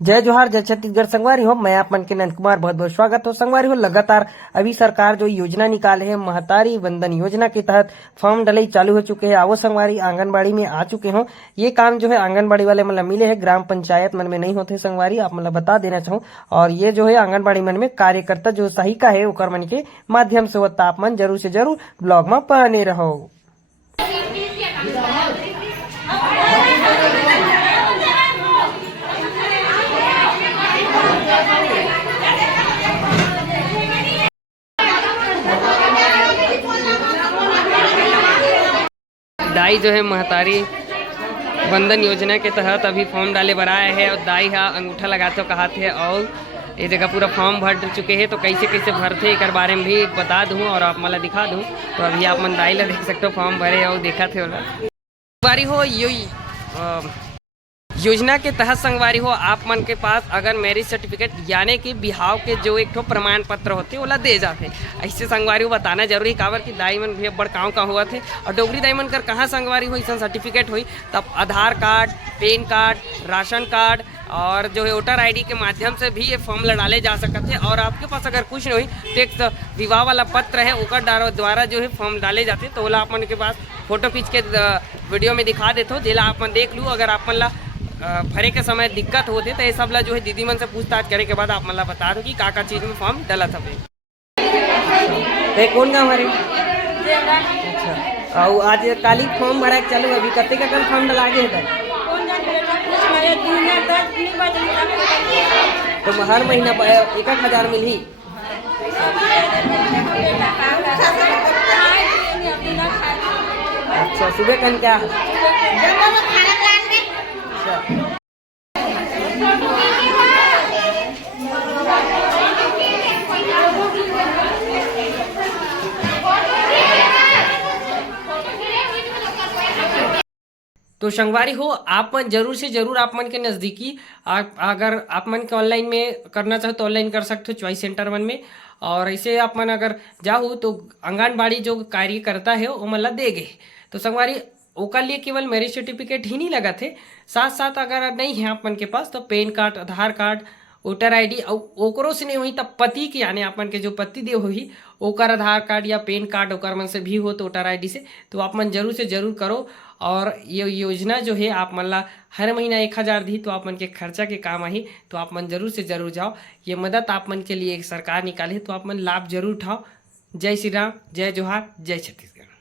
जय जोहार, जय छत्तीसगढ़। संगवारी हो, मैं आप मन के नंद कुमार बहुत बहुत स्वागत हो। संगवारी हो, लगातार अभी सरकार जो योजना निकाले है महतारी वंदन योजना के तहत फॉर्म डलई चालू हो चुके हैं। आवो संगवारी आंगनबाड़ी में आ चुके हो। ये काम जो है आंगनबाड़ी वाले मतलब मिले है, ग्राम पंचायत मन में नहीं होते। संगवारी आप मतलब बता देना चाहूँ। और ये जो है आंगनबाड़ी मन में कार्यकर्ता जो सहायिका है ओकर मन के माध्यम से होता। आप मन जरूर से जरूर ब्लॉग में पढ़ने रहो। दाई जो है महतारी वंदन योजना के तहत अभी फॉर्म डाले बर आए हैं। और दाई हा अंगूठा लगाते कहा थे और ये जगह पूरा फॉर्म भर चुके हैं। तो कैसे कैसे भरते एक बारे में भी बता दूं और आप मला दिखा दूं। तो अभी आप मन दाई ला देख सकते हो, फॉर्म भरे और देखा थे वाला संगवारी हो। योजना के तहत संगवारी हो आप मन के पास अगर मैरिज सर्टिफिकेट यानी कि बिहाव के जो एक ठो प्रमाण पत्र होते ओला दे जाते। ऐसे संगवारी हो बताना जरूरी काबर कि दाई मन भी बड़ गाँव का हुआ थे। और डोगरी दाई मन कर कहाँ संगवारी हो ऐसा सर्टिफिकेट हुई तब Aadhaar card, PAN card, ration card और जो है वोटर आईडी के माध्यम से भी ये फॉर्म डाले जा सकते हैं। और आपके पास अगर कुछ नहीं तो एक विवाह वाला पत्र है ओकर द्वारा जो है फॉर्म डाले जाते। तो ओला आप मन के पास फोटो खींच के वीडियो में दिखा देते हो, जेला आप मन देख लूँ। अगर आप मन ला भरे के समय दिक्कत होते तो ये सब ला जो है दीदी मन से पूछताछ करे के बाद आप मतलब बता दो कि का चीज में फॉर्म डला था। कौन गाँव हरे? अच्छा, और आज काली फॉर्म भरा के चलो अभी कते का कल फॉर्म डला गए है? तो हर महीना 1,000 मिली। अच्छा, सुबह कन क्या तो संगवारी हो आप मन जरूर से जरूर आप मन के नज़दीकी अगर आप मन के ऑनलाइन में करना चाहो तो ऑनलाइन कर सकते हो चॉइस सेंटर मन में। और ऐसे आप मन अगर जाओ तो आंगनबाड़ी जो कार्य करता है वो मतलब देगे। तो संगवारी ओकर लिए केवल मैरिज सर्टिफिकेट ही नहीं लगा थे, साथ साथ अगर नहीं है आप मन के पास तो पैन कार्ड, आधार कार्ड, वोटर आईडी और ओकरो से नहीं हुई तब पति के यानी आप मन के जो पति देव हुई ओकर आधार कार्ड या पैन कार्ड ओकर मन से भी हो तो वोटर आईडी से तो आप मन जरूर से जरूर करो। और ये योजना जो है आप मन ला हर महीना 1,000 दी तो आप मन के खर्चा के काम आई। तो आप मन जरूर से जरूर जाओ, ये मदद आप मन के लिए एक सरकार निकाले तो आप मन लाभ जरूर उठाओ। जय श्री राम, जय जोहार, जय छत्तीसगढ़।